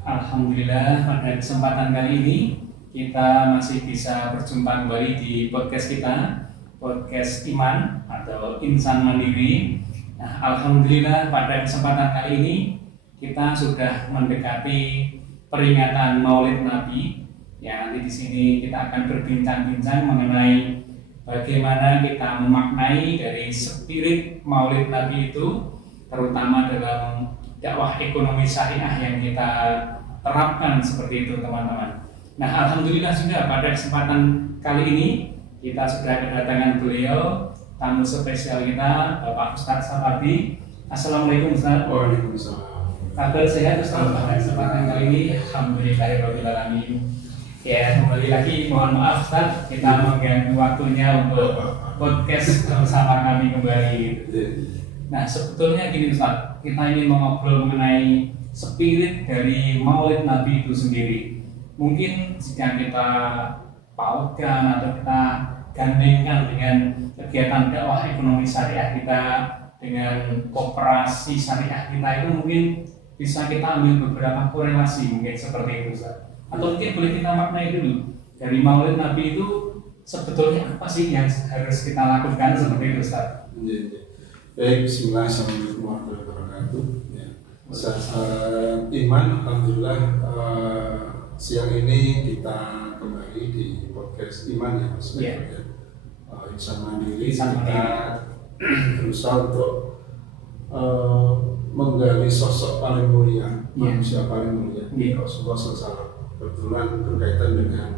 Alhamdulillah, pada kesempatan kali ini kita masih bisa berjumpa kembali di podcast kita, podcast Iman atau Insan Mandiri. Nah, alhamdulillah pada kesempatan kali ini kita sudah mendekati peringatan Maulid Nabi. Ya, nanti di sini kita akan berbincang-bincang mengenai bagaimana kita memaknai dari spirit Maulid Nabi itu, terutama dalam dakwah ekonomi syariah yang kita terapkan seperti itu, teman-teman. Nah, alhamdulillah juga pada kesempatan kali ini kita sudah kedatangan beliau, tamu spesial kita, Bapak Ustadz Sapardi. Assalamualaikum Ustadz. Waalaikumsalam. Kabar sehat Ustadz? Pada kesempatan kali ini alhamdulillahirabbil alamin. Ya, kembali lagi mohon maaf Ustadz, kita mengganggu waktunya untuk podcast bersama kami kembali. Nah, sebetulnya gini Ustadz, kita ingin mengobrol mengenai spirit dari Maulid Nabi itu sendiri. Mungkin jika kita pautkan atau kita gandengkan dengan kegiatan dakwah ekonomi syariah kita, dengan koperasi syariah kita, itu mungkin bisa kita ambil beberapa korelasi mungkin seperti itu Ustaz. Atau mungkin boleh kita maknai dulu dari Maulid Nabi itu sebetulnya apa sih yang harus kita lakukan seperti itu Ustaz? Baik, bismillah, assalamualaikum warahmatullahi wabarakatuh. Iman, alhamdulillah siang ini kita kembali di podcast Iman ya Mas. Insan Mandiri. Kita berusaha untuk menggali sosok paling mulia, manusia paling mulia, Rasulullah SAW. Kebetulan berkaitan dengan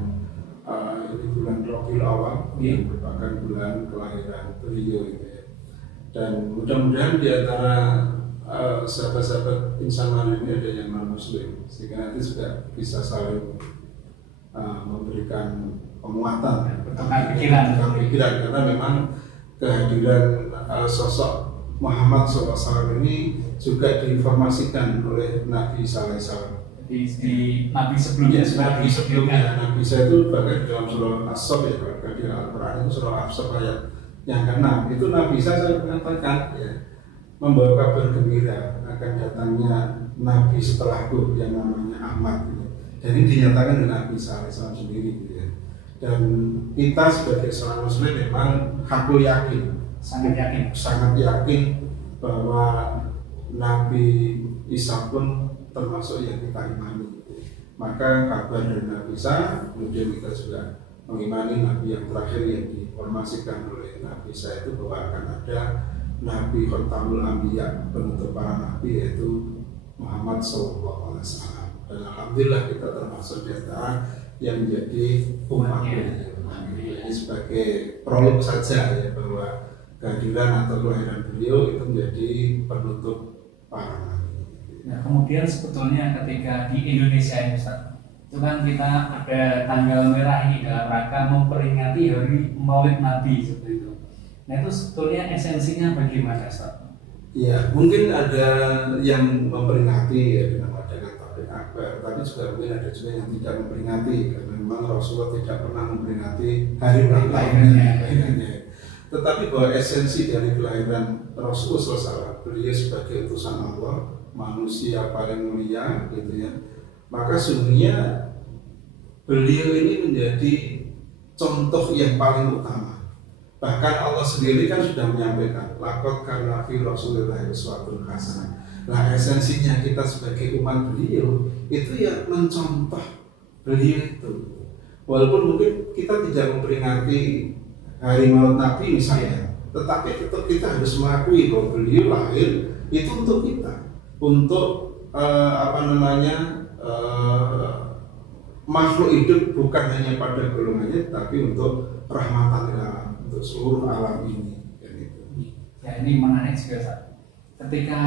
ini bulan Rabiul Awal, yang merupakan bulan kelahiran beliau gitu ya. Dan mudah-mudahan di antara sahabat-sahabat Insan Mandiri ini ada yang non-muslim, sehingga nanti juga bisa saling memberikan penguatan pikiran, karena memang kehadiran sosok Muhammad SAW ini juga diinformasikan oleh Nabi SAW. Di Nabi sebelumnya, Nabi saya itu bahkan dalam surah As-Saff ya, bahkan di Al-Quran itu surah As-Saff ayat yang ke-6 itu Nabi saya mengatakan ya, membawa kabar gembira akan datangnya Nabi setelahku yang namanya Ahmad gitu. Dan ini dinyatakan oleh Nabi SAW sendiri gitu ya. Dan kita sebagai seorang muslim memang hakul yakin, sangat yakin bahwa Nabi Isa pun termasuk yang kita imani gitu. Maka kabar dari Nabi Isa, kemudian kita juga mengimani Nabi yang terakhir yang diinformasikan oleh Nabi Isa itu bahwa akan ada Nabi Khatamul Anbiya, penutup para Nabi, yaitu Muhammad SAW. Dan alhamdulillah kita termasuk di antara yang menjadi umatnya. Ini sebagai prolog saja ya, bahwa kehadiran atau kelahiran beliau itu menjadi penutup para Nabi. Nah, kemudian sebetulnya ketika di Indonesia ini Ustaz, itu kan kita ada tanggal merah ini dalam rangka memperingati hari Maulid Nabi seperti itu. Nah, itu sebetulnya esensinya bagaimana Ustaz? Ya, mungkin ada yang memperingati ya dengan mengadakan tablik akbar, tapi juga mungkin ada juga yang tidak memperingati karena memang Rasulullah tidak pernah memperingati hari ulang tahunnya. Tetapi bahwa esensi dari kelahiran Rasulullah SAW, beliau sebagai utusan Allah, manusia paling mulia gitu ya, maka sungguhnya beliau ini menjadi contoh yang paling utama. Bahkan Allah sendiri kan sudah menyampaikan laqad kana fi Rasulillahi uswatun hasanah. Nah, esensinya kita sebagai umat beliau itu ya mencontoh beliau itu. Walaupun mungkin kita tidak memperingati hari Maulid Nabi misalnya, tetapi tetap kita harus mengakui bahwa beliau lahir itu untuk kita, untuk makhluk hidup, bukan hanya pada golongannya, tapi untuk rahmatan lil alamin, untuk seluruh alam ini. Ya, ini menarik juga Ustaz. Ketika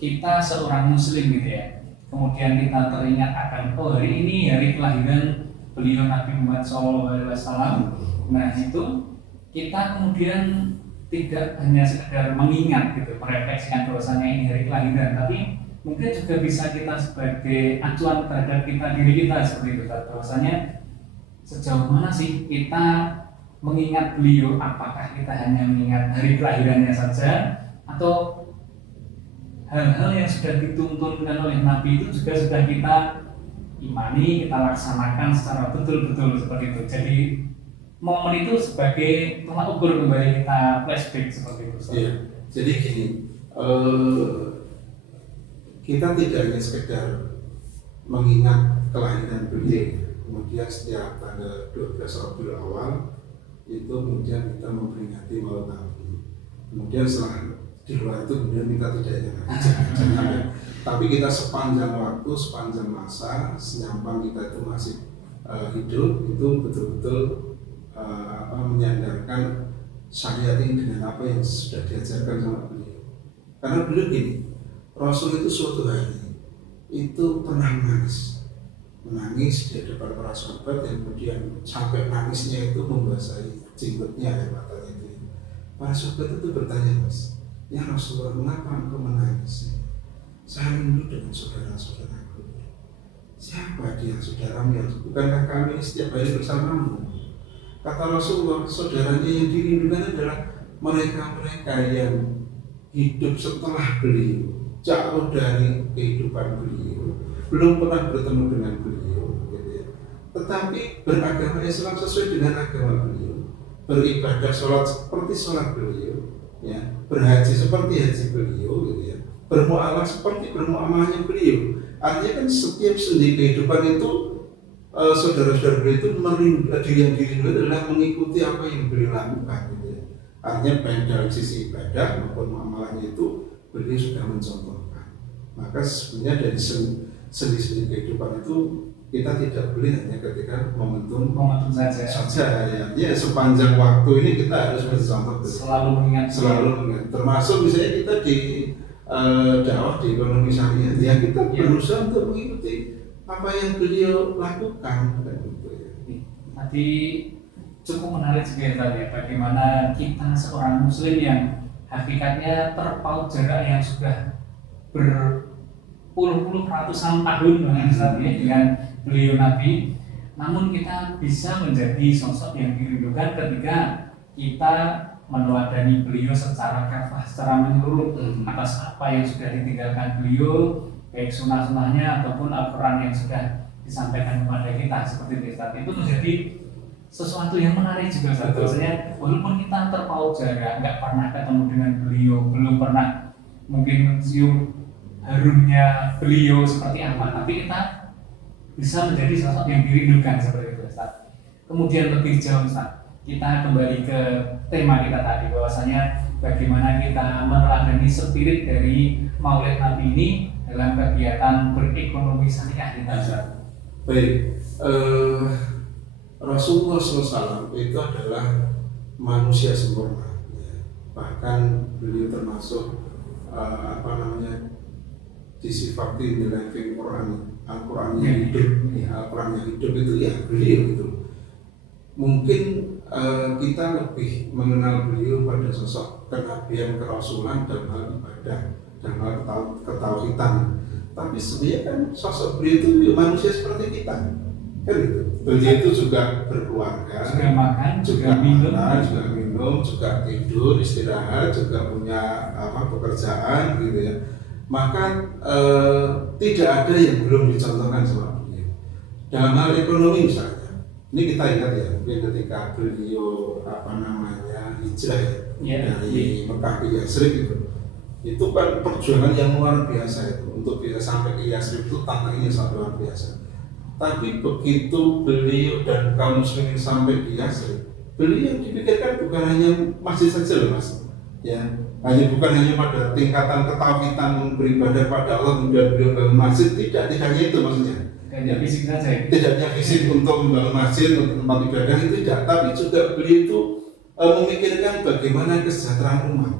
kita seorang muslim gitu ya, kemudian kita teringat akan hari ini hari kelahiran beliau Nabi Muhammad SAW. Nah, itu kita kemudian tidak hanya sekedar mengingat gitu, merefleksikan bahwasanya ini hari kelahiran, tapi mungkin juga bisa kita sebagai acuan terhadap diri kita seperti itu, bahwasanya sejauh mana sih kita mengingat beliau, apakah kita hanya mengingat hari kelahirannya saja atau hal-hal yang sudah dituntunkan oleh Nabi itu juga sudah kita imani, kita laksanakan secara betul-betul seperti itu. Jadi momen itu sebagai tolak ukur kembali kita flashback seperti itu. Iya. Jadi gini, kita tidak hanya sekedar mengingat kelahiran beliau, kemudian setiap tanggal 12 Rabiul Awal itu kemudian kita memperingati Maulid Nabi. Kemudian setelah di luar itu kemudian kita tidak jangan. Tapi kita sepanjang waktu, sepanjang masa, senyampang kita itu masih hidup, itu betul-betul menyandarkan syariat ini dengan apa yang sudah diajarkan sama beliau. Karena beliau gini, Rasul itu suatu hari itu pernah menangis di depan para sahabat, yang kemudian sampai nangisnya itu membasahi jenggotnya, air matanya itu. Para sahabat itu bertanya, Mas, ya Rasulullah, mengapa engkau menangis? Saya rindu dengan saudara-saudaraku. Siapa dia saudaramu yang bukankah kami setiap hari bersamamu? Kata Rasulullah, saudaranya yang dirindukan adalah mereka-mereka yang hidup setelah beliau, jauh dari kehidupan beliau, belum pernah bertemu dengan beliau, gitu ya. Tetapi beragama Islam sesuai dengan agama beliau, beribadah sholat seperti sholat beliau, ya, berhaji seperti haji beliau, gitu ya, bermuamalah seperti bermuamalahnya beliau. Artinya kan setiap sendi kehidupan itu saudara-saudara beliau itu yang dirindukan adalah mengikuti apa yang beliau lakukan, gitu ya. Artinya baik dalam sisi ibadah maupun muamalahnya itu beliau sudah mencontohkan. Maka sebenarnya dari sendi-sendi kehidupan itu kita tidak boleh hanya ketika momentum saja ya sepanjang waktu ini kita harus mencontoh, selalu mengingat. Termasuk misalnya kita di dakwah di ekonomi syariah, ya kita berusaha untuk mengikuti apa yang beliau lakukan, gitu ya. Tadi cukup menarik juga ya tadi, bagaimana kita seorang muslim yang hakikatnya terpaut jarak yang sudah berpuluh-puluh ratusan tahun dengan beliau Nabi, namun kita bisa menjadi sosok yang dirindukan ketika kita meneladani beliau secara kafah, secara menyeluruh atas apa yang sudah ditinggalkan beliau, baik sunnah-sunnahnya ataupun Al-Quran yang sudah disampaikan kepada kita seperti itu. Itu menjadi sesuatu yang menarik juga, sebenarnya walaupun kita terpaut jarak, nggak pernah ketemu dengan beliau, belum pernah mungkin mencium harumnya beliau seperti apa, tapi kita bisa menjadi sosok yang dirindukan seperti itu, Ustaz. Kemudian lebih jauh, Ustaz, kita kembali ke tema kita tadi, bahwasanya bagaimana kita meneladani spirit dari Maulid Nabi ini dalam kegiatan berekonomi syariah kita, Ustaz. Baik, Rasulullah SAW itu adalah manusia sempurna, ya. Bahkan beliau termasuk disifati di living Quran, Al-Quran yang hidup, ya, Al-Quran yang hidup itu ya beliau itu. Mungkin kita lebih mengenal beliau pada sosok kenabian, kerasulan dalam hal ibadah, dalam hal ketauhidan. Tapi sebenarnya kan sosok beliau itu manusia seperti kita, kan gitu. Beliau itu juga berkeluarga, juga makan, juga minum, juga tidur, istirahat, juga punya pekerjaan, gitu ya. Maka tidak ada yang belum dicontohkan sama beliau. Dalam hal ekonomi misalnya, ini kita ingat ya, mungkin ketika beliau hijrah dari Mekah ke Yasrib itu kan perjuangan yang luar biasa itu. Untuk bisa sampai ke Yasrib itu tantangannya sangat luar biasa. Tapi begitu beliau dan kaum muslimin sampai di Yasrib, beliau yang dipikirkan bukan hanya masjid saja loh, Mas. Ya, bukan hanya pada tingkatan ketauhidan beribadah pada Allah kemudian beliau bangun masjid, tidak hanya itu maksudnya. Tidak fisik saja. Tidak hanya fisik untuk membangun masjid, untuk tempat ibadah itu tidak, tapi juga beliau itu memikirkan bagaimana kesejahteraan umat.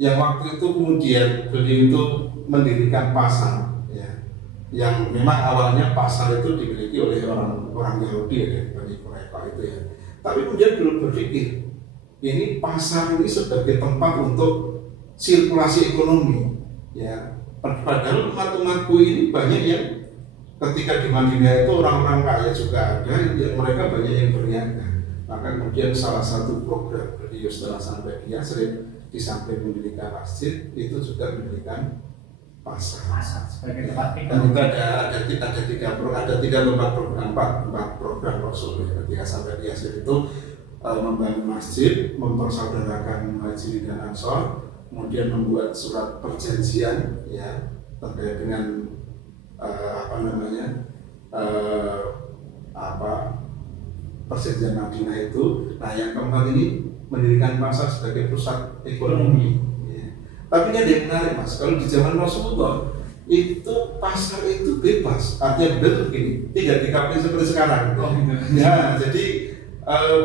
Yang waktu itu kemudian beliau itu mendirikan pasar, ya, yang memang awalnya pasar itu dimiliki oleh orang Yahudi ya, dari Bani Quraisyah itu ya. Tapi kemudian belum berpikir ini pasar ini sebagai tempat untuk sirkulasi ekonomi, ya. Padahal umat-umatku ini banyak yang ketika di Madinah itu orang-orang kaya juga ada, yang mereka banyak yang berniaga. Maka kemudian salah satu program beliau setelah sampai di Yasrib, di samping mendirikan masjid, itu juga mendirikan pasar sebagai tempat Dan ekonomi. itu ada tiga atau empat program Rasul ya. Ketika sampai di Yasrib itu membangun masjid, mempersaudarakan Muhajirin dan Ansor, kemudian membuat surat perjanjian ya terkait dengan perjanjian Madinah itu. Nah, yang keempat ini mendirikan pasar sebagai pusat ekonomi. Ya. Tapi ini ada yang menarik mas, kalau di zaman Rasulullah itu pasar itu bebas, artinya betul begini, tidak dikapin seperti sekarang. Oh, gitu. Ya, jadi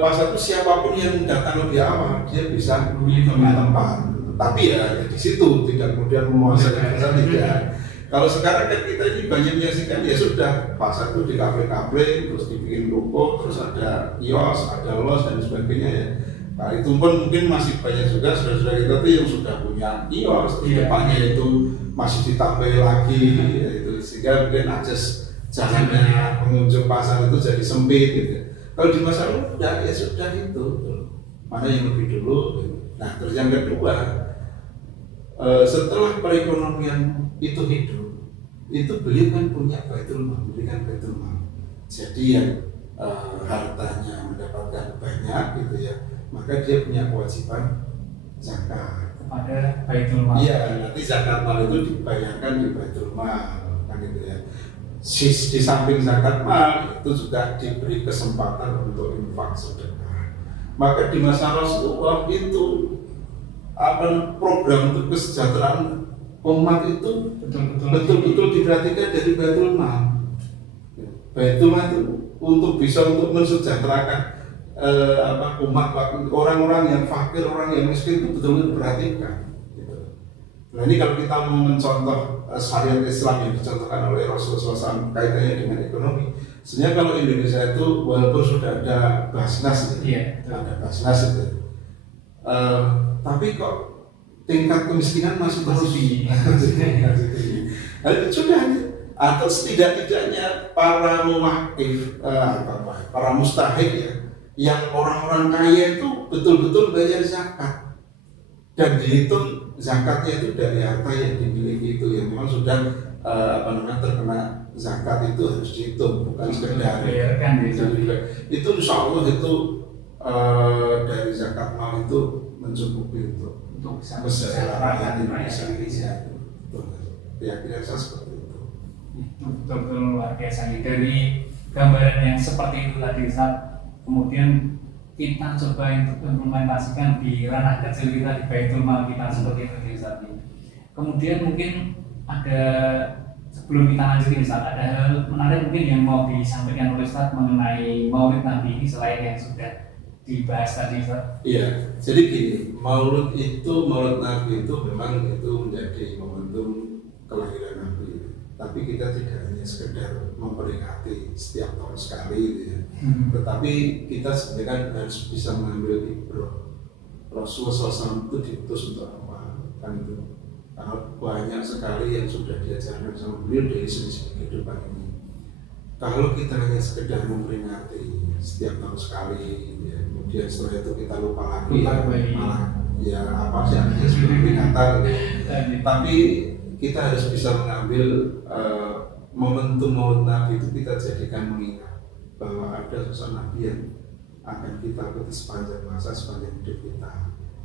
pasar itu siapapun yang datang lebih awal dia bisa Memilih tempat. Tapi ya di situ tidak kemudian menguasai pasar tidak. Kalau sekarang kan kita ini banyak menyaksikan ya sudah pasar itu di kafe-kafe, terus dibikin ruko, terus ada kios, ada los dan sebagainya ya. Nah itu pun mungkin masih banyak juga saudara-saudara kita tuh yang sudah punya kios, di depannya itu masih ditambah lagi, ya, itu sehingga mungkin akses jalannya pengunjung pasar itu jadi sempit gitu. Kalau di masa lalu ya sudah itu, mana yang lebih dulu. Nah terus yang kedua, setelah perekonomian itu hidup, itu beliau kan punya baitul mal, memberikan baitul mal. Jadi yang hartanya mendapatkan banyak gitu ya, maka dia punya kewajiban zakat kepada baitul mal. Iya, nanti zakat mal itu dibayarkan di baitul mal kan gitu ya. Di samping zakat mal itu juga diberi kesempatan untuk infak sedekah. Maka di masa Rasulullah itu program untuk kesejahteraan umat itu betul-betul diperhatikan dari baitul mal. Baitul mal itu untuk mensejahterakan umat orang-orang yang fakir, orang yang miskin itu betul-betul diperhatikan. Gitu. Nah ini kalau kita mau mencontoh syariat Islam yang dicontohkan oleh Rasulullah SAW kaitannya dengan ekonomi, sebenarnya kalau Indonesia itu walaupun sudah ada Basnas, ada Basnas itu. Tapi kok tingkat kemiskinan masih tinggi. Sudah, atau setidak-tidaknya para muwakif, para mustahik ya, yang orang-orang kaya itu betul-betul bayar zakat dan dihitung zakatnya itu dari harta yang dimiliki itu yang memang sudah terkena zakat itu harus dihitung, bukan sekedar itu insya Allah itu dari zakat mal itu mencukupi untuk masyarakat Indonesia. Keyakinan saya seperti itu. Betul-betul luar biasa. Dari gambaran yang seperti itu tadi Ustaz, kemudian kita coba untuk implementasikan di ranah kecil kita di baitul mal kita seperti itu Ustaz. Kemudian mungkin ada, sebelum kita lanjutin Ustaz, ada hal menarik mungkin yang mau disampaikan oleh Ustaz mengenai Maulid Nabi ini selain yang sudah dibahas tadi Ustaz. Iya, jadi gini, Maulid Nabi itu memang itu menjadi momentum kelahiran Nabi. Tapi kita tidak hanya sekedar memperingati setiap tahun sekali gitu ya. Tetapi kita sebenarnya kan harus bisa mengambil ibrah. Rasulullah SAW itu diutus untuk apa? Kan itu. Karena banyak sekali yang sudah diajarkan sama beliau dari segi kehidupan ini. Kalau kita hanya sekedar memperingati setiap tahun sekali, ya, kemudian setelah itu kita lupa lagi, malah ya apa sih artinya sebagai peringatan gitu. Tapi kita harus bisa mengambil momentum Maulid Nabi itu kita jadikan mengingat bahwa ada sosok Nabi yang akan kita ikuti sepanjang masa, sepanjang hidup kita,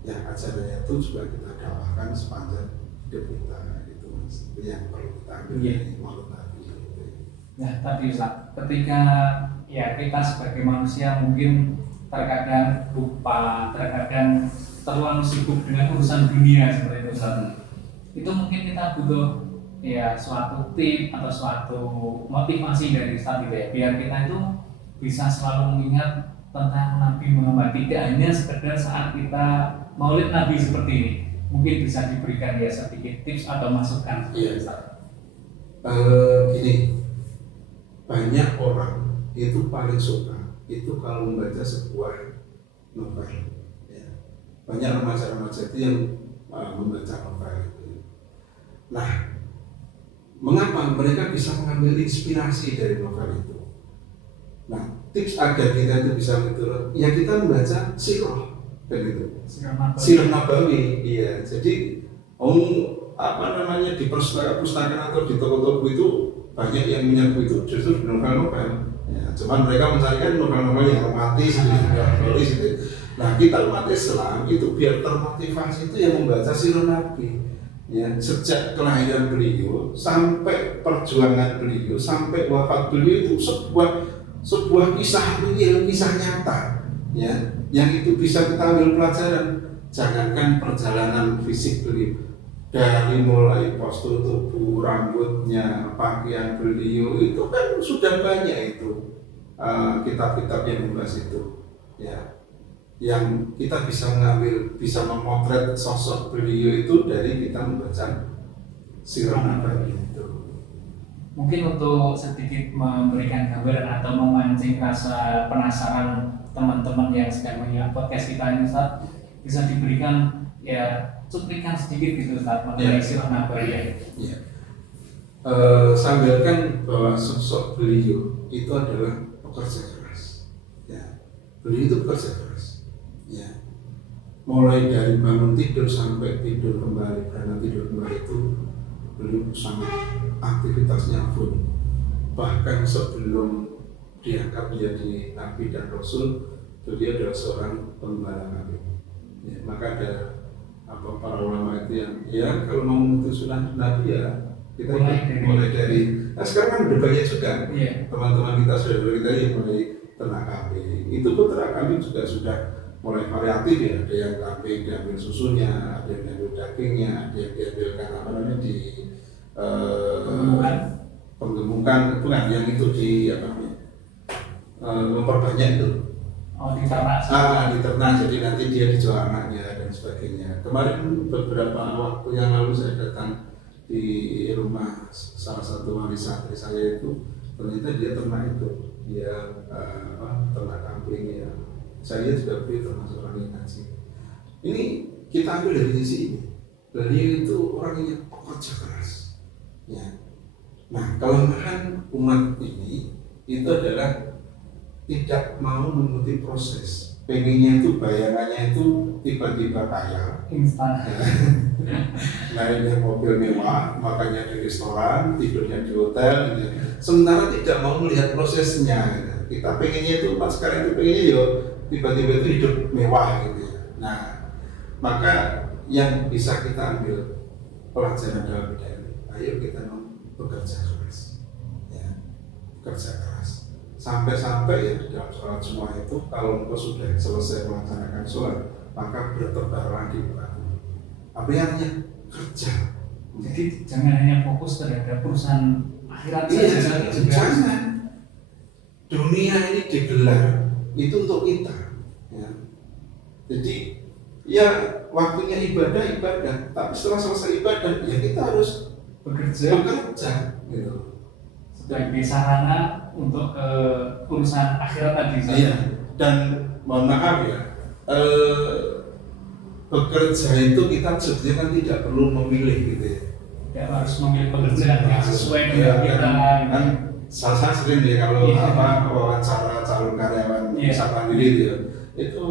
yang ajarannya itu juga kita dakwahkan sepanjang hidup kita. Itu yang perlu kita ambil dari Maulid Nabi. Nah tadi Ustaz, ketika ya kita sebagai manusia mungkin terkadang lupa, terkadang terlalu sibuk dengan urusan dunia seperti itu Ustaz. Itu mungkin kita butuh ya suatu tip atau suatu motivasi dari Ustaz gitu ya, biar kita itu bisa selalu mengingat tentang Nabi Muhammad, tidak hanya sekedar saat kita Maulid Nabi seperti ini. Mungkin bisa diberikan ya sedikit tips atau masukan seperti Ustaz. Gini, banyak orang itu paling suka itu kalau membaca sebuah novel ya. Banyak remaja-remaja itu yang membaca novel itu. Nah, mengapa mereka bisa mengambil inspirasi dari novel itu? Nah, tips agar kita itu bisa betul, ya kita membaca sirah begitu. Sirah Nabawi, iya. Jadi di perpustakaan atau di toko-toko itu banyak yang menyerbu itu justru novel-novel. Ya, cuman mereka mencarikan novel-novel yang romantis, historis gitu. Nah, kita umat Islam itu biar termotivasi itu yang membaca sirah Nabi. Ya, sejak kelahiran beliau sampai perjuangan beliau sampai wafat beliau itu sebuah kisah real, kisah nyata. Ya, yang itu bisa kita ambil pelajaran. Jangankan perjalanan fisik beliau, dari mulai postur tubuh, rambutnya, pakaian beliau itu kan sudah banyak itu kitab-kitab yang membahas itu, ya, yang kita bisa mengambil, bisa memotret sosok beliau itu dari kita membaca sirah Nabi itu. Mungkin untuk sedikit memberikan gambaran atau memancing rasa penasaran teman-teman yang sedang menyimak podcast kita ini, Ustaz, bisa diberikan ya cuplikan sedikit gitu, Ustaz, mengenai sirah Nabi. Ya. Sambilkan bahwa sosok beliau itu adalah pekerja keras. Ya. Beliau itu pekerja keras. Ya. Mulai dari bangun tidur sampai tidur kembali, karena tidur kembali itu beliau sangat aktivitasnya full. Bahkan sebelum diangkat menjadi Nabi dan Rasul, beliau adalah seorang pengembala Nabi. Ya, maka ada para ulama itu yang ya kalau mau menuntut sunnah Nabi ya kita mulai dari sekarang kan udah banyak juga teman-teman kita saudara kita yang mulai ternak kambing. Itu pun ternak kambing juga sudah mulai variatif ya, ada yang kambing diambil susunya, ada yang diambil dagingnya, ada yang diambilkan di penggemukan, bukan yang itu di memperbanyak itu. Diternak, jadi nanti dia dijual anaknya dan sebagainya. Kemarin beberapa waktu yang lalu saya datang di rumah salah satu wali santri saya itu, ternyata dia ternak itu, dia ternak kambing ya. Saya juga beliau termasuk orang yang ngaji. Ini kita ambil dari sisi ini. Beliau itu orang yang pekerja keras. Ya. Nah, kelemahan umat ini itu adalah tidak mau mengikuti proses. Pengennya itu bayangannya itu tiba-tiba kaya, instan. Naiknya mobil mewah, makannya di restoran, tidurnya di hotel, gitu. Sementara tidak mau melihat prosesnya. Kita pengennya itu pas sekarang itu pengennya yo tiba-tiba itu hidup mewah gitu ya. Nah, maka yang bisa kita ambil pelajaran dalam bidang ini, ayo kita bekerja keras, ya, bekerja keras. Sampai-sampai ya di dalam sholat semua itu, kalau engkau sudah selesai melaksanakan sholat, maka bertebarlah di muka bumi. Apa yang artinya? Kerja. Jadi jangan hanya fokus terhadap perusahaan akhirat saja. Jangan. Dunia ini digelar itu untuk kita. Ya. Jadi ya waktunya ibadah, tapi setelah selesai ibadah ya kita harus bekerja gitu. Sebagai sarana untuk urusan akhirat tadi. Iya. Dan mohon maaf ya, bekerja itu kita sebetulnya kan tidak perlu memilih gitu ya. Tidak harus memilih pekerjaan yang sesuai dengan kita. Kan saya sering ya kalau wawancara calon karyawan usaha mandiri itu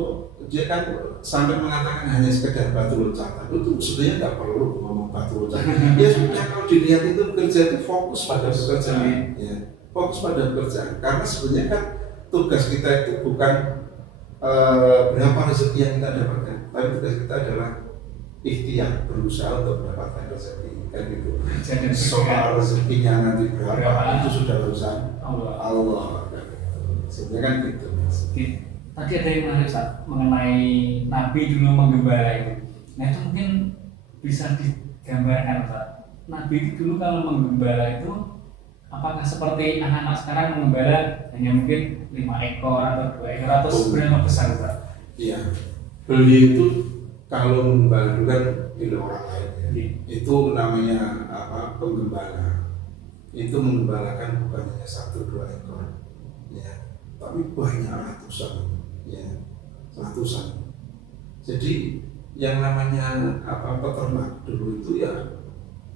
dia kan sampai mengatakan hanya sekedar batu loncatan. Itu sebenarnya nggak perlu ngomong batu loncatan. Ya sudah, kalau dilihat itu bekerja itu fokus pada pekerjaan, ya, fokus pada pekerjaan. Karena sebenarnya kan tugas kita itu bukan berapa rezeki yang kita dapatkan, tapi tugas kita adalah ikhtiar, berusaha untuk mendapatkan rezeki, kan gitu. Soal rezekinya nanti berapa itu sudah urusan Allah. Sebenarnya kan gitu. Tadi ada yang menarik, Ustaz, mengenai Nabi dulu menggembala itu. Nah itu mungkin bisa digambarkan, Ustaz. Nabi itu dulu kalau menggembala itu apakah seperti anak-anak sekarang menggembala hanya mungkin 5 ekor atau 2 ekor atau seberapa besar, Ustaz? Iya. Beliau itu kalau menggembala kan milik orang lain ya. Itu namanya penggembala. Itu menggembalakan bukan hanya 1-2 ekor, ya, tapi banyak ratusan. Ya, ratusan. Jadi yang namanya peternak dulu itu ya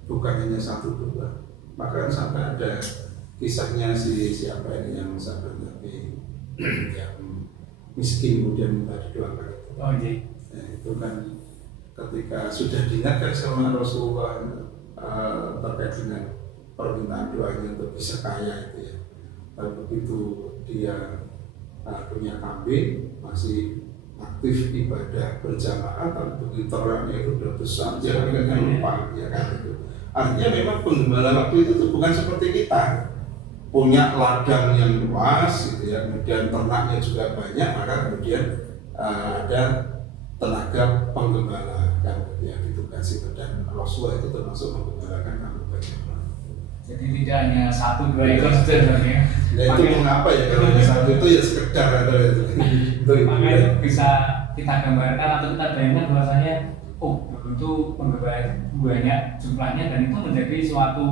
bukan hanya 1-2. Maka sampai ada kisahnya siapa ini yang sahabat Nabi yang miskin kemudian minta didoakan itu. Oh iya. Ya, itu kan ketika sudah diingatkan sama Rasulullah, terkait dengan permintaan doanya untuk bisa kaya itu ya. Tapi begitu dia punya kambing masih aktif ibadah berjamaah, tapi begitu terangnya itu udah besar, jangan lupa ya kan itu. Artinya memang penggembala waktu itu tuh bukan seperti kita punya ladang yang luas gitu ya, kemudian ternaknya juga banyak, maka kemudian ada tenaga penggembala yang ditugasi, dan Rasulullah itu termasuk menggembalakan kambing banyak. Jadi tidak hanya 1-2 ekor saja sebenarnya. Ya itu mengapa ya, kalau hanya satu itu ya sekedar atau itu. Makanya itu bisa kita gambarkan atau kita bayangkan bahwasanya dulu itu penggembala banyak jumlahnya, dan itu menjadi suatu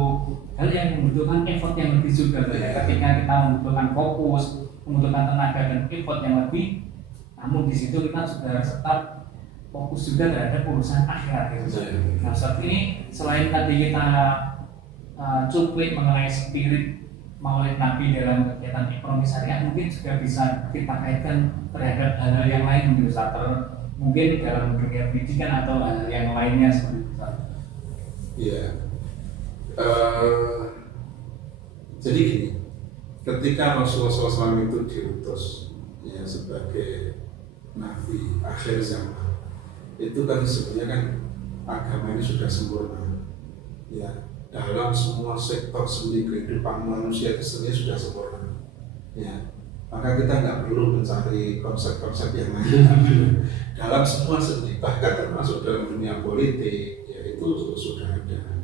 hal yang membutuhkan effort yang lebih juga. Ketika kita membutuhkan fokus, membutuhkan tenaga dan effort yang lebih, namun di situ kita sudah tetap fokus juga terhadap urusan akhirat gitu. Nah saat ini selain tadi kita cuplik mengenai spirit Maulid Nabi dalam kegiatan ekonomi syariah, mungkin juga bisa kita kaitkan terhadap hal-hal yang lain mungkin mungkin dalam dunia pendidikan atau hal yang lainnya seperti itu. Iya. Jadi gini, ketika Rasulullah SAW itu diutus ya sebagai Nabi akhir zaman, itu kan sebenarnya kan agama ini sudah sempurna ya, dalam semua sektor sendi kehidupan manusia itu sebenarnya sudah sempurna ya. Maka kita nggak perlu mencari konsep-konsep yang lain dalam semua sendi, bahkan termasuk dalam dunia politik ya, itu sudah ada,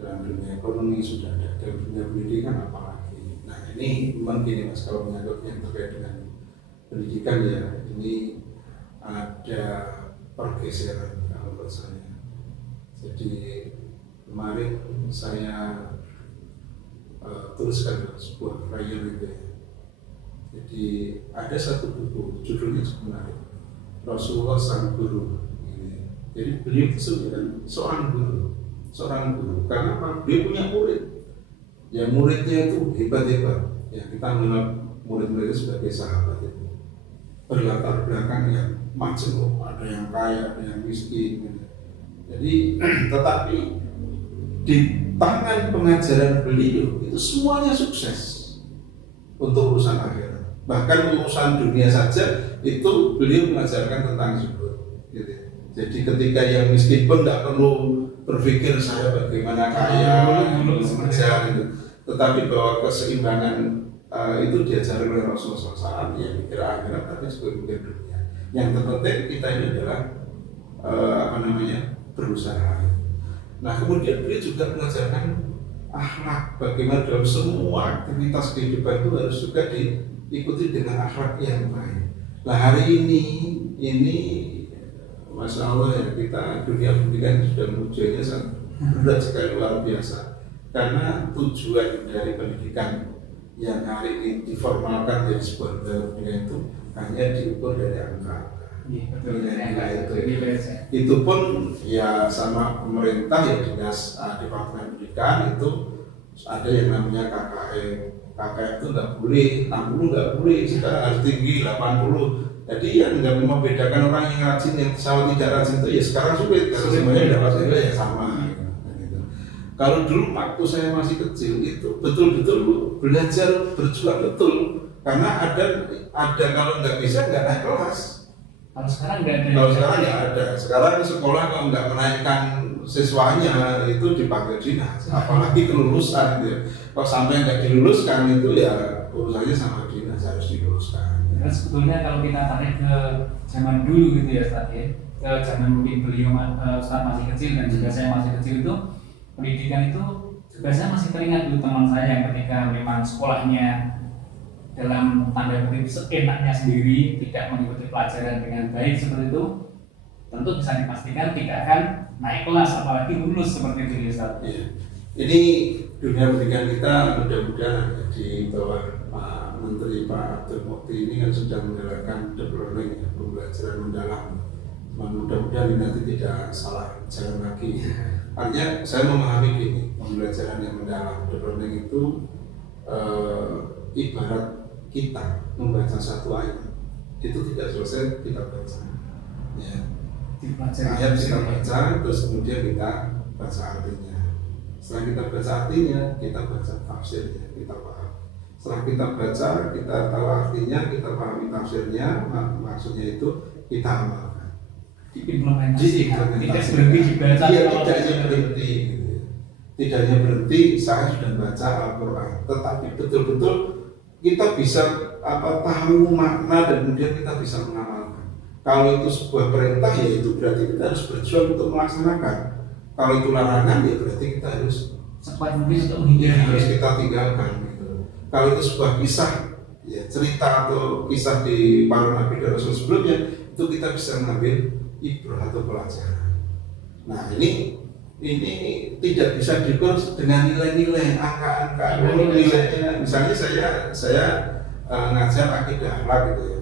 dalam dunia ekonomi sudah ada, dalam dunia pendidikan apalagi. Nah ini memang gini Mas, kalau menyangkut yang terkait dengan pendidikan ya, ini ada pergeseran kalau menurut saya. Jadi kemarin saya tuliskan sebuah karya itu ya. Jadi ada satu buku judulnya sebenarnya Rasulullah Sang Guru. Jadi beliau itu sebenarnya seorang guru. Karena apa? Dia punya murid. Ya muridnya itu hebat-hebat. Ya kita mengenal murid-murid sebagai sahabat itu. Berlatar belakang yang macam, ada yang kaya, ada yang miskin. Jadi tetapi di tangan pengajaran beliau itu semuanya sukses untuk urusan akhirat. Bahkan urusan dunia saja itu beliau mengajarkan tentang zuhud gitu. Jadi ketika yang miskin pun tidak perlu berpikir saya bagaimana kaya mengejar itu, tetapi bahwa keseimbangan itu diajarkan oleh Rasulullah SAW, ya mikir akhirat tapi juga mikir dunia. Yang terpenting kita ini adalah berusaha. Nah kemudian beliau juga mengajarkan akhlak, bagaimana dalam semua aktivitas kehidupan itu harus juga diikuti dengan akhlak yang baik. Nah hari ini Masya Allah ya, kita dunia pendidikan sudah mengujinya sangat berat sekali, luar biasa. Karena tujuan dari pendidikan yang hari ini diformalkan dari sebuah pendidikan itu hanya diukur dari angka. Itu pun ya sama pemerintah ya, dinas Departemen Pendidikan itu ada yang namanya KKM itu nggak boleh, 60 nggak boleh, sekarang harus tinggi 80. Jadi yang nggak membedakan orang yang rajin yang sama tidak rajin itu ya sekarang sulit, karena semuanya dapat nilai ya sama. Gitu. Kalau dulu waktu saya masih kecil itu betul-betul belajar berjuang betul, karena ada kalau nggak bisa nggak naik kelas. Kalau sekarang nggak ada. Kalau sekarang nggak ada. Sekarang sekolah kalau nggak menaikkan siswanya itu dipanggil dinas, apalagi kelulusan. Gitu. Kalau sampai nggak diluluskan itu ya urusannya sama dinas, harus diluluskan. Nah, sebetulnya kalau kita tarik ke zaman dulu gitu ya Ustaz ya, ke zaman mungkin beliau Ustaz masih kecil dan juga saya masih kecil itu, pendidikan itu juga saya masih teringat dulu teman saya yang ketika memang sekolahnya dalam tanda kutip seenaknya sendiri, tidak mengikuti pelajaran dengan baik seperti itu, tentu bisa dipastikan tidak akan naik kelas, apalagi lulus seperti itu Ustaz. Iya. Ini dunia pendidikan kita mudah-mudahan di bawah Pak Menteri Pak Abdul Mukti ini kan sudah menggalakkan deep learning, pembelajaran mendalam. Mudah-mudahan ini nanti tidak salah jalan lagi. Artinya saya memahami gini, pembelajaran yang mendalam, deep learning itu ibarat kita membaca satu ayat itu tidak selesai kita baca ya. Ayat kita baca terus kemudian kita baca artinya. Setelah kita baca artinya, kita baca tafsirnya, kita paham. Setelah kita baca, kita tahu artinya, kita pahami tafsirnya, maksudnya itu kita amalkan. Diimplementasikan. Tidak berhenti dibaca. Iya, tidak hanya berhenti. Gitu. Tidak hanya berhenti, saya sudah baca Al-Quran, tetapi betul-betul kita bisa tahu makna dan kemudian kita bisa mengamalkan. Kalau itu sebuah perintah, ya itu berarti kita harus berjuang untuk melaksanakan. Kalau itu larangan, ya berarti kita harus sekuat mungkin untuk menghindari. Harus kita tinggalkan. Gitu. Kalau itu sebuah kisah, ya cerita atau kisah di para nabi dan rasul sebelumnya, itu kita bisa mengambil ibrah atau pelajaran. Nah ini tidak bisa diukur dengan nilai-nilai, angka-angka, nilainya. Misalnya saya ngajar akidah akhlak gitu ya.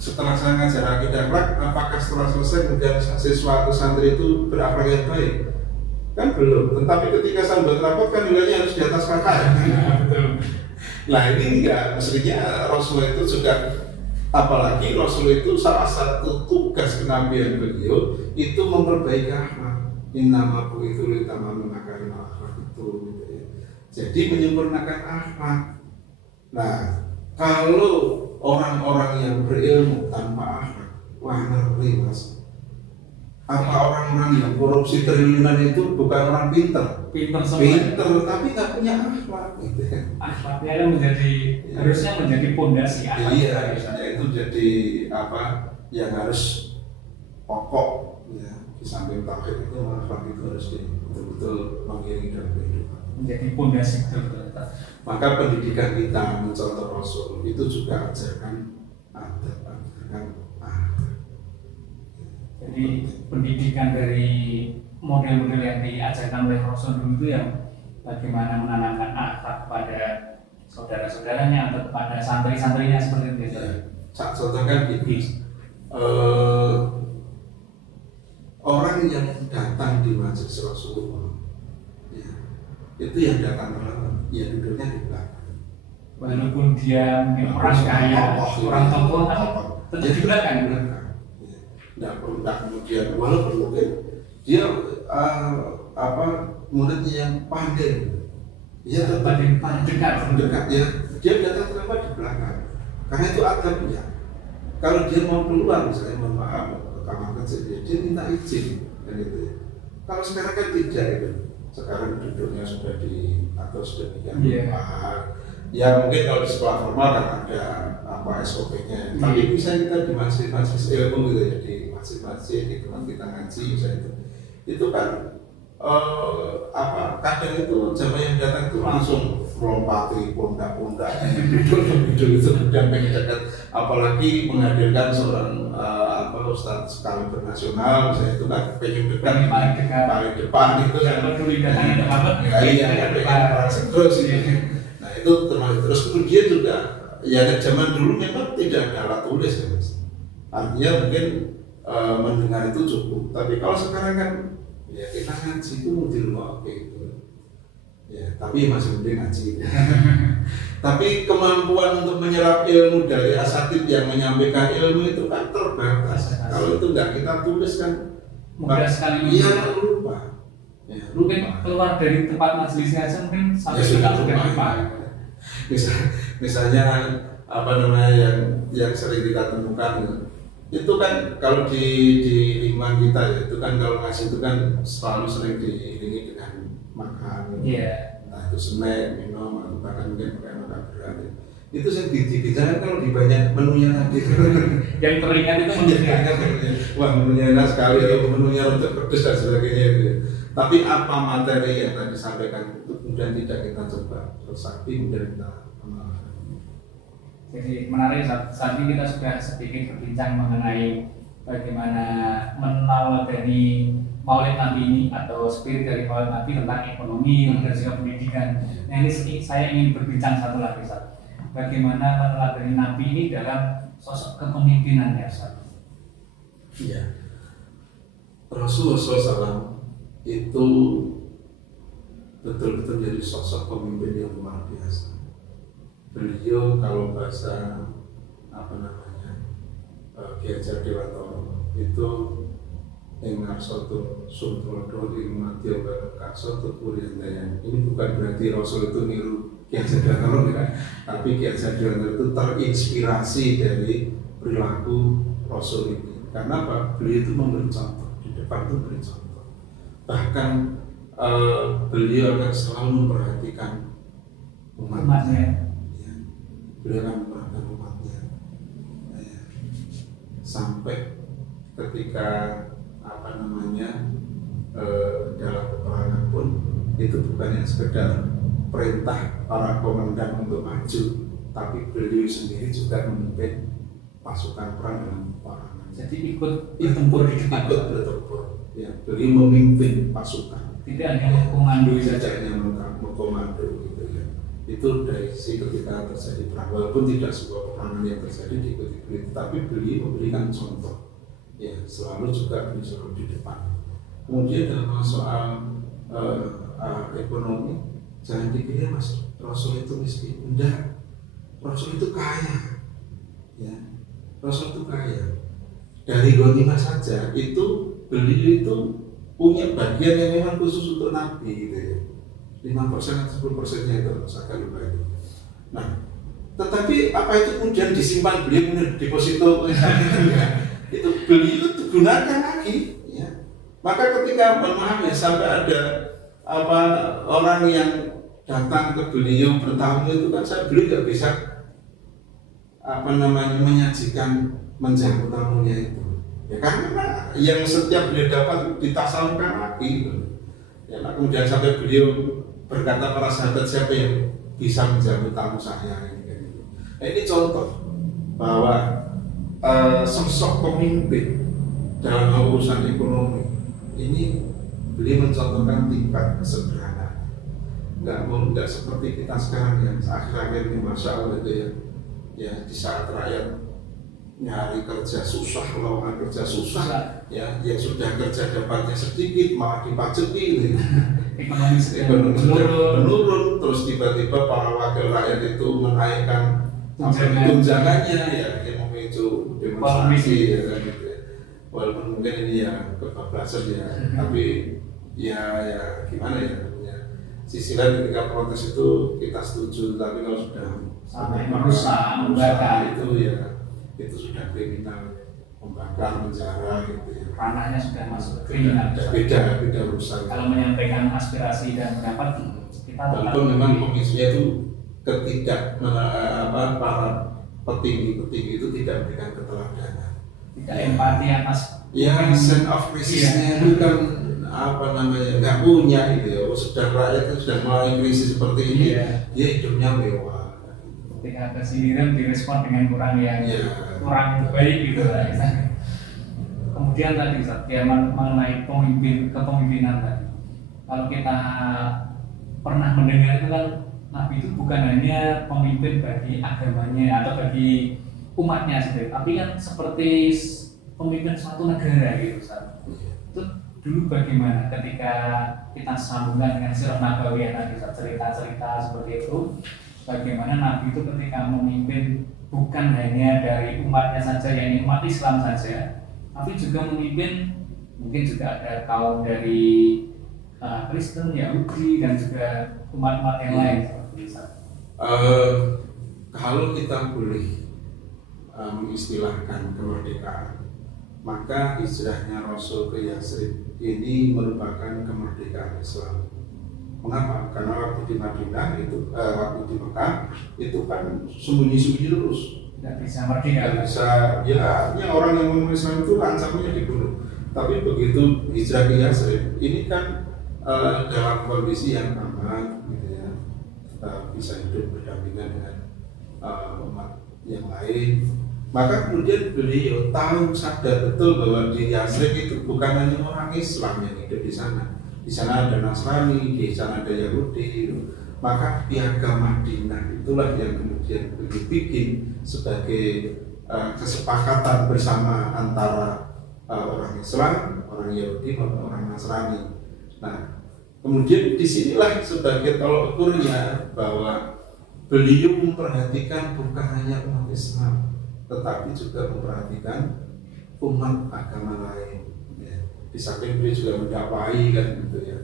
Setelah saya ngajar akidah akhlak, apakah setelah selesai kemudian siswa atau santri itu berakhlak yang baik? Kan belum. Tetapi ketika saya buat rapot kan nilainya harus di atas kakak. Nah ini enggak, mestinya Rasulullah itu juga, apalagi Rasul itu salah satu tugas kenabian beliau itu memperbaiki akhlak. Innama bu'itsu litamamil makarim akhlak itu gitu ya. Jadi menyempurnakan akhlak. Nah, kalau orang-orang yang berilmu tanpa akhlak, wah ngeri Mas. Apa orang-orang yang korupsi triliunan itu bukan orang pinter? Pinter, tapi nggak punya akhlak gitu ya. Akhlaknya harusnya menjadi pondasi akhlak. Iya, itu jadi yang harus pokok ya. Di samping tauhid itu akhlak itu harus betul-betul mengiringi dalam kehidupan. Menjadi pondasi betul-betul. Maka pendidikan kita mencontoh Rasul itu juga ajarkan adab, ajarkan akhlak. Jadi pendidikan dari model-model yang diajarkan oleh Rasul dulu itu yang bagaimana menanamkan akhlak kepada saudara-saudaranya atau kepada santri-santrinya seperti itu. Ya. Contohkan gini. Orang yang datang di majelis Rasulullah, ya, itu yang datang ya duduknya di belakang. Walaupun dia mungkin orang kaya, orang tokoh, tetap di belakang. Tidak perlu kemudian, walaupun mungkin dia muridnya yang pandai, ya tetap dekat ya, dia datang terlambat di belakang. Karena itu adabnya. Kalau dia mau keluar misalnya memahami kamar kecil, dia minta izin kan itu ya. Kalau sekarang kan tidak itu. Sekarang duduknya sudah atau sudah ya mungkin kalau di sekolah formal kan ada SOP-nya. Tapi bisa kita di masjid-masjid ilmu gitu ya, di masjid-masjid di tempat kita ngaji misalnya itu kan kadang itu jamaah yang datang itu langsung melompati pundak-pundak duduk itu dan pengen dekat, apalagi menghadirkan seorang ustadz skala internasional misalnya itu kan pengen dekat paling depan itu kan pengen terus nah itu terus kemudian juga ya zaman dulu memang tidak ada alat tulis ya Mas, artinya mungkin mendengar itu cukup, tapi kalau sekarang kan ya kita ngaji itu mau di rumah gitu ya, tapi masih mending ngaji tapi kemampuan untuk menyerap ilmu dari asatid yang menyampaikan ilmu itu kan terbatas. Kalau itu nggak kita tulis kan mudah sekali iya lupa ya, mungkin keluar dari tempat majelis ngaji mungkin sampai sudah lupa. Misalnya yang sering kita temukan itu kan kalau di lingkungan kita ya, itu kan kalau ngaji itu kan selalu sering diiringi dengan makan, entah itu snack, minum, atau bahkan mungkin pakai makan berat ya. Itu yang dibicara kalau di banyak menunya tadi yang teringat itu wah menunya enak sekali atau menunya untuk pedas dan sebagainya gitu ya. Tapi apa materi yang tadi disampaikan itu kemudian tidak kita coba resapi kemudian kita amalkan. Jadi menarik saat ini kita sudah sedikit berbincang mengenai bagaimana meneladani Maulid Nabi ini atau spirit dari Maulid Nabi tentang ekonomi dan juga pendidikan. Nah ini saya ingin berbincang satu lagi Ustaz. Bagaimana meneladani Nabi ini dalam sosok kepemimpinannya Ustaz? Iya. Rasulullah SAW itu betul-betul jadi sosok pemimpin yang luar biasa. Beliau kalau bahasa Ki Hajar Dewantara itu ing ngarsoto sumtrodo ing madya karsoto puryandayan. Ini bukan berarti Rasul itu niru Ki Hajar Dewantara ya, tapi Ki Hajar Dewantara itu terinspirasi dari perilaku Rasul ini. Karena apa? Beliau itu memberi contoh, di depan itu beri contoh. Bahkan beliau akan selalu memperhatikan umatnya. Ya. Beliau akan memperhatikan umatnya. Ya. Sampai ketika dalam peperangan pun itu bukan yang sekedar perintah para komandan untuk maju, tapi beliau sendiri juga memimpin pasukan perang dalam peperangan. Jadi ikut bertempur di depan. Ikut bertempur. Ya, beliau memimpin pasukan. Tidak hanya komando saja, hanya mengkomando gitu ya. Itu dari sisi ketika terjadi perang, walaupun tidak sebuah peperangan yang terjadi diikuti beliau, tapi beliau memberikan contoh. Ya, selalu juga beliau di depan. Kemudian dalam soal ekonomi, jangan dikira Mas Rasul itu miskin. Enggak, Rasul itu kaya. Ya, Rasul itu kaya. Dari ghanimah saja itu beliau itu punya bagian yang memang khusus untuk Nabi gitu ya. 5% atau 10% itu saya lupa itu. Nah, tetapi apa itu kemudian disimpan beliau punya deposito itu beliau digunakan lagi ya. Maka ketika maaf ya sampai ada orang yang datang ke beliau bertamu itu kan beliau nggak bisa menyajikan menjamu tamunya itu ya, karena yang setiap beliau dapat ditasalkan lagi gitu. Ya, nah, kemudian sampai beliau berkata para sahabat, siapa yang bisa menjamu tamu saya ini. Nah, ini contoh bahwa sosok pemimpin dalam urusan ekonomi ini beliau mencontohkan tingkat kesederhanaan. Nggak seperti kita sekarang yang akhir-akhir ini masya Allah itu ya di saat rakyat nyari kerja susah, lowongan kerja susah, ya yang sudah kerja dapatnya sedikit malah dipajeki gitu. Ekonomi sudah menurun, terus tiba-tiba para wakil rakyat itu menaikkan tunjangannya ya, yang memicu demonstrasi ya kan gitu ya. Walaupun mungkin ini ya kebablasan ya, tapi ya gimana ya. Sisi lain ketika protes itu kita setuju, tapi kalau sudah sampai merusak, membakar itu sudah kriminal, membakar, menjara gitu ya. Ranahnya sudah masuk kriminal. Beda urusan. Kalau menyampaikan aspirasi dan pendapat kita walaupun memang komisinya itu para petinggi itu tidak memberikan keteladanan. Tidak empati atas ya sense of crisis-nya itu kan nggak punya gitu ya. Sudah rakyat itu sudah mulai krisis seperti ini, dia hidupnya mewah. Ketika kesindiran direspon dengan kurang baik gitu lah. Kemudian tadi dia mengenai kepemimpinan tadi. Kalau kita pernah mendengar itu kan Nabi itu bukan hanya pemimpin bagi agamanya atau bagi umatnya sendiri, tapi kan seperti pemimpin suatu negara gitu Ustaz. Itu dulu bagaimana ketika kita sambungkan dengan sirah nabawiyah tadi, cerita-cerita seperti itu, bagaimana Nabi itu ketika memimpin bukan hanya dari umatnya saja, yakni umat Islam saja, tapi juga memimpin mungkin juga ada kaum dari Kristen, Yahudi dan juga umat-umat yang lain seperti itu. Kalau kita boleh mengistilahkan kemerdekaan, maka hijrahnya Rasul ke Yathrib ini merupakan kemerdekaan Islam. Mengapa? Karena waktu di Madinah itu, waktu di Mekah itu kan sembunyi-sembunyi terus. Tidak bisa merdeka. Tidak bisa, ya orang yang menulis Islam itu ancamannya dibunuh. Tapi begitu hijrah ke Yathrib, ini kan dalam kondisi yang aman, gitu ya, bisa hidup berdampingan dengan umat yang lain. Maka kemudian beliau tahu sadar betul bahwa di Yathrib itu bukan hanya orang Islam yang hidup di sana. Di sana ada Nasrani, di sana ada Yahudi. Maka piagam Madinah itulah yang kemudian dibikin sebagai kesepakatan bersama antara orang Islam, orang Yahudi maupun orang Nasrani. Nah, kemudian disinilah sebagai tolok ukurnya bahwa beliau memperhatikan bukan hanya umat Islam, tetapi juga memperhatikan umat agama lain. Ya. di samping beliau juga mendakwai kan gitu ya.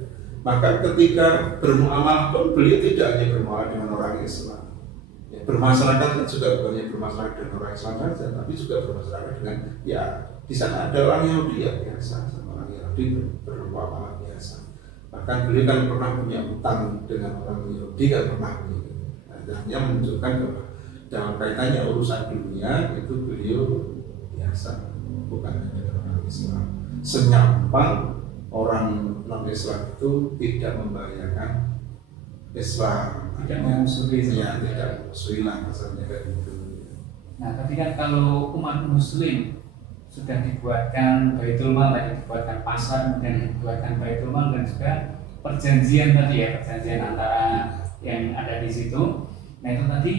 Maka ketika bermuamalah pun beliau tidak hanya bermuamalah dengan orang Islam, ya, bermasyarakat kan juga bukan hanya bermasyarakat dengan orang Islam saja, tapi juga bermasyarakat dengan ya di sana ada orang Yahudi ya biasa, sama orang Yahudi bermuamalah biasa. Bahkan beliau kan pernah punya utang dengan orang Yahudi kan pernah begitu. Nah, dan yang menunjukkan bahwa dalam kaitannya urusan dunia itu beliau biasa, bukan hanya dengan orang Islam. Senyampang orang non-Islam itu tidak membahayakan Islam, tidak memusuhi, ya tidak memusuhi lah maksudnya kayak gitu. Nah, tapi kan kalau umat Muslim sudah dibuatkan Baitul Mal, tadi dibuatkan pasar, kemudian dibuatkan Baitul Mal dan juga perjanjian tadi ya, perjanjian antara yang ada di situ. Nah itu tadi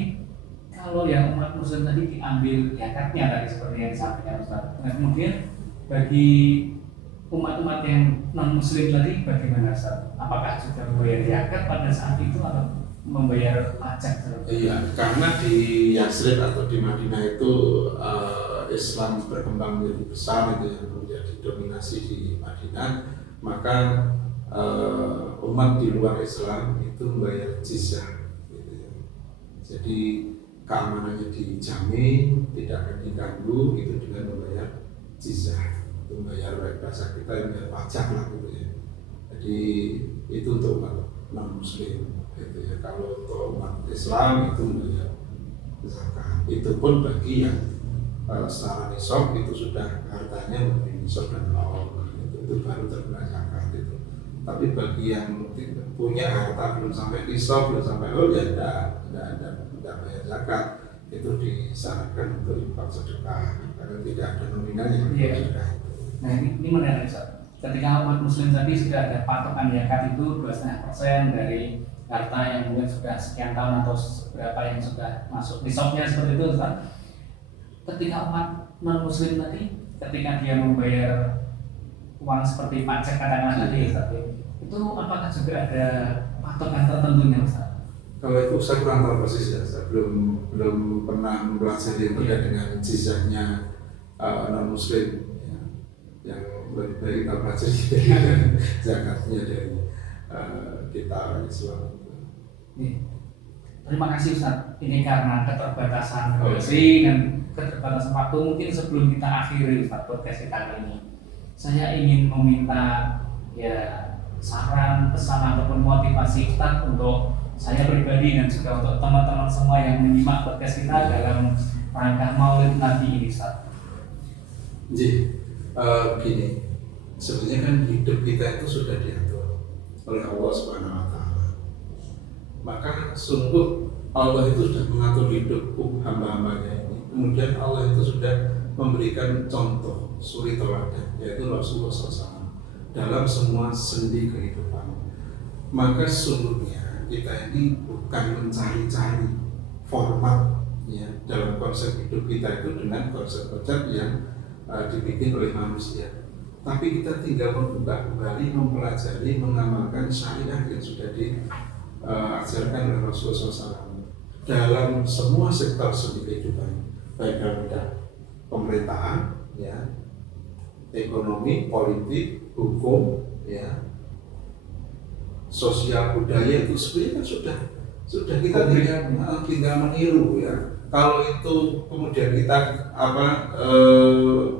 kalau yang umat Muslim tadi diambil zakatnya tadi seperti yang disampaikan Ustaz. Nah kemudian bagi umat-umat yang non Muslim tadi bagaimana Ustaz? Apakah sudah membayar zakat pada saat itu atau membayar pajak? Iya, karena di Yasrib atau di Madinah itu Islam berkembang menjadi besar itu yang menjadi dominasi di Madinah, maka umat di luar Islam itu membayar jizyah gitu ya. Jadi keamanannya dijamin, tidak akan diganggu itu dengan membayar jizyah, itu membayar bahasa kita yang membayar pajak lah gitu ya. Jadi itu untuk umat non Muslim gitu ya. Kalau untuk umat Islam itu membayar zakat. Itu pun bagi yang secara nisab itu sudah hartanya lebih nisab dan awal itu baru terkena zakat itu. Tapi bagi yang punya harta belum sampai nisab, belum sampai ya tidak bayar zakat, itu disarankan untuk infak sedekah karena tidak ada nominalnya. Iya. Nah ini menarik Ustaz. Ketika umat Muslim tadi sudah ada patokan zakat itu 2,5% dari harta yang mungkin sudah sekian tahun atau berapa yang sudah masuk nisabnya seperti itu Ustaz. Ketika umat non Muslim tadi, ketika dia membayar uang seperti pajak katakanlah tadi Ustaz, itu apakah juga ada patokan tertentunya Ustaz? Kalau itu saya kurang tahu persis ya, saya belum pernah mempelajari yang terkait dengan jizyahnya non Muslim ya. Yang lebih baik kita pelajari zakatnya dari kita Islam. Terima kasih Ustaz. Ini karena keterbatasan durasi dan keterbatasan waktu, mungkin sebelum kita akhiri Ustaz podcast kita kali ini, saya ingin meminta ya saran, pesan ataupun motivasi Ustaz untuk saya pribadi dan juga untuk teman-teman semua yang menyimak podcast kita dalam rangka Maulid Nabi ini Ustaz. Jadi begini, sebenarnya kan hidup kita itu sudah diatur oleh Allah Subhanahu Wa Taala. Maka sungguh Allah itu sudah mengatur hidup hamba-hambanya ini. Kemudian Allah itu sudah memberikan contoh suri teladan, yaitu Rasulullah SAW dalam semua sendi kehidupan. Maka sungguhnya kita ini bukan mencari-cari format ya dalam konsep hidup kita itu dengan konsep-konsep yang dibikin oleh manusia. Tapi kita tinggal membuka kembali, mempelajari, mengamalkan syariat yang sudah diajarkan oleh Rasulullah SAW dalam semua sektor sendi kehidupan, baik dalam bidang pemerintahan, ya, ekonomi, politik, hukum, ya, sosial, budaya, itu sebenarnya kan sudah kita tinggal meniru ya. Kalau itu kemudian kita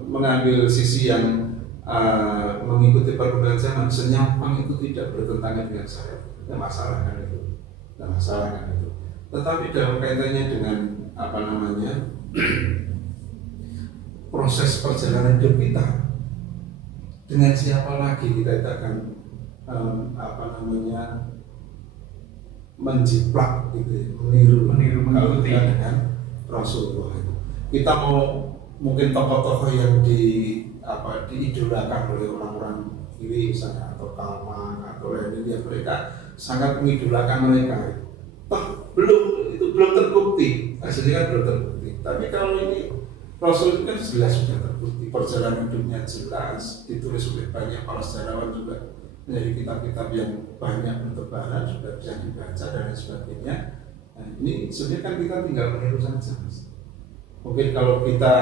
mengambil sisi yang mengikuti perkembangan zaman, senyampang itu tidak bertentangan dengan syariat, tidak masalah kan itu, tidak masalah kan itu. Tetapi dalam kaitannya dengan proses perjalanan hidup kita, dengan siapa lagi kita akan menjiplak gitu, meniru kalau kita dengan Rasulullah itu. Kita mau mungkin tokoh-tokoh yang diidolakan oleh orang-orang kiri misalnya, atau Kalman atau lainnya, mereka sangat mengidolakan mereka. Toh belum terbukti, hasilnya kan belum terbukti. Tapi kalau ini Rasul itu kan jelas sudah terbukti, perjalanan hidupnya jelas, ditulis oleh banyak para sejarawan juga, menjadi kitab-kitab yang banyak bertebaran, sudah bisa dibaca dan lain sebagainya. Nah, ini sebenarnya kan kita tinggal meniru saja, Mas. Mungkin kalau kita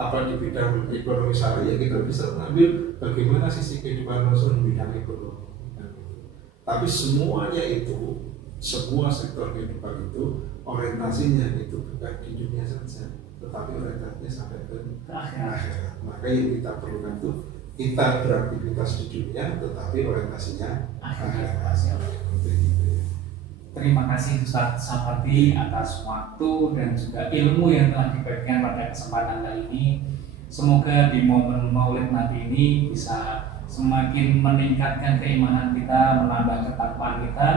di bidang ekonomi syariah, kita bisa mengambil bagaimana sisi kehidupan Rasul di bidang ekonomi. Tapi semuanya itu, semua sektor kehidupan itu orientasinya itu bukan di dunia saja, tetapi orientasinya sampai ke akhirat. Maka yang kita perlukan itu kita beraktivitas di dunia, tetapi orientasinya akhirat. Terima kasih Ustadz Sapardi atas waktu dan juga ilmu yang telah diberikan pada kesempatan kali ini. Semoga di momen Maulid Nabi ini bisa semakin meningkatkan keimanan kita, menambah ketakwaan kita,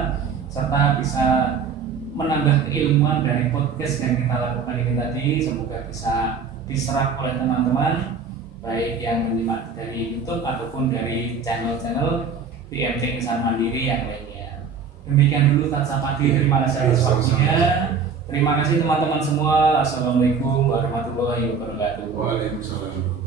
serta bisa menambah keilmuan dari podcast yang kita lakukan ini tadi. Semoga bisa diserap oleh teman-teman, baik yang menyimak dari YouTube ataupun dari channel-channel BMT Insan Mandiri yang lainnya. Demikian dulu Ustadz Sapardi, terima kasih atas waktunya. Terima kasih teman-teman semua. Assalamualaikum warahmatullahi wabarakatuh. Waalaikumsalam.